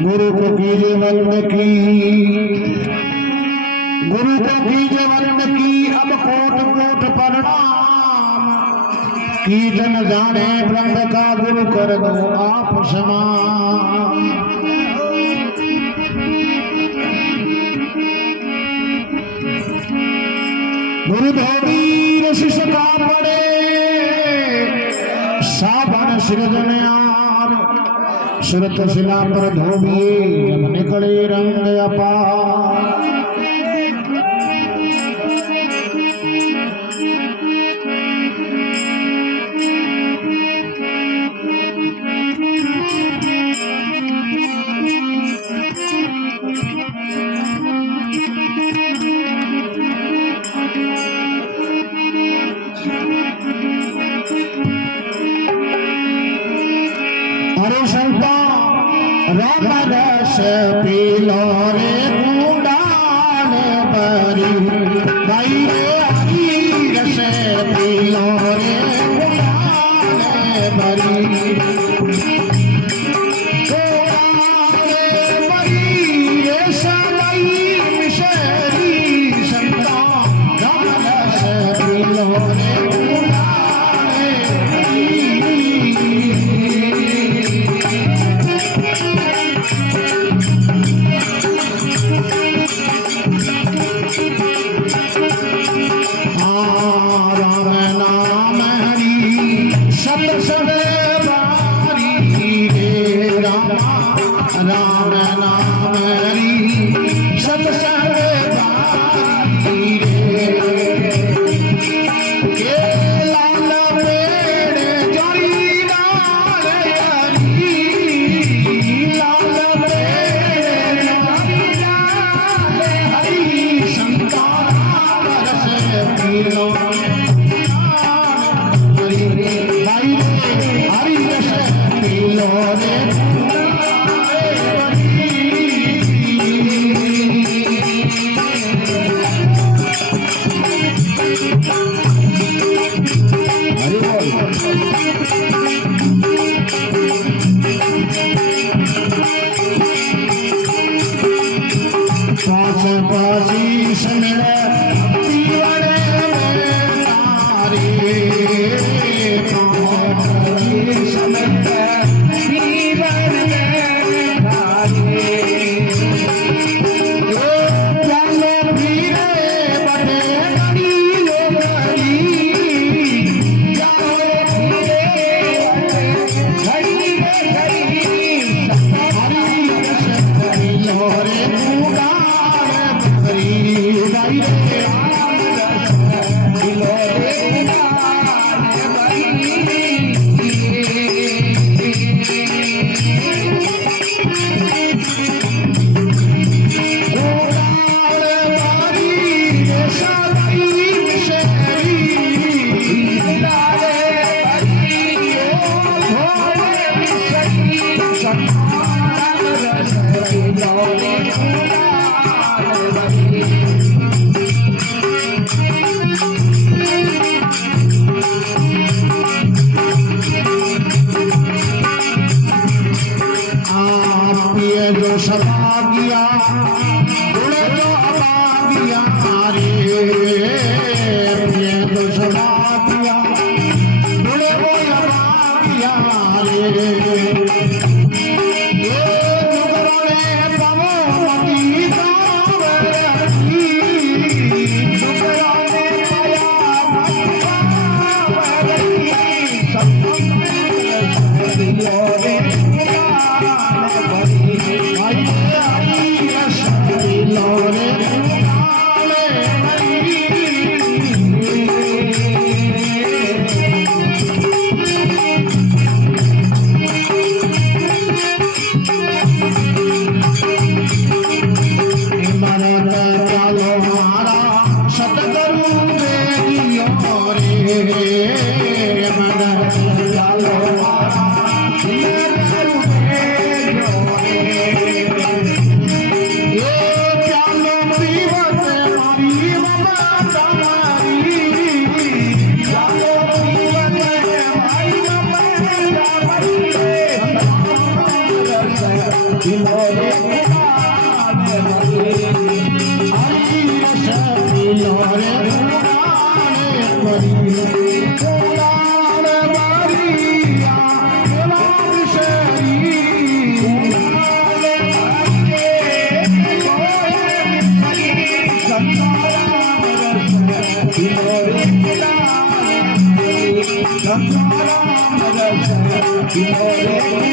गुरु को कीजे वंदन की, गुरु को कीजे वंदन की, अब कोट कोट प्रणाम। की जन जाने ब्रह्म का गुरु कर दो आप समान। गुरु धोबी शिष्य का पड़े सावन सृजनयार। श्रुत शिला पर धोबिए अब निकले रंग अपार। अरे संता राम रस पी लो रे कुंडाल भरी। भाई रे हरी रस पी लो रे कुंडाल भरी। संता राम रस पी लो रे राम नाम हरि सत्संग बारी रे। के लाल पेड़ जोरी लाल हरि, लाल पेड़ जोरी लाल हरि। संता रस पी लो हरि, भाई हरि रस पी लो रे। पाशीष मिले पीवन में तारे। पाशीष मिले पीवन में तारे। चलो फिरे बड़े बड़ी लोगरी। चलो फिरे घड़ी घड़ी हरी रस पी लो रे सभागिया गुणे तो अभागिया रे। तो सभागिया गुणे वो अभागिया रे। ये दुगराने पवो मती दावरी। दुगराने माया दावरी। किलोरे पुराने मरी हरी रस किलोरे पुराने मरी पुराने मरिया गुलाब शरी पुराने मरिए गंगाराम रस किलोरे पुराने मरी गंगाराम रस किलोरे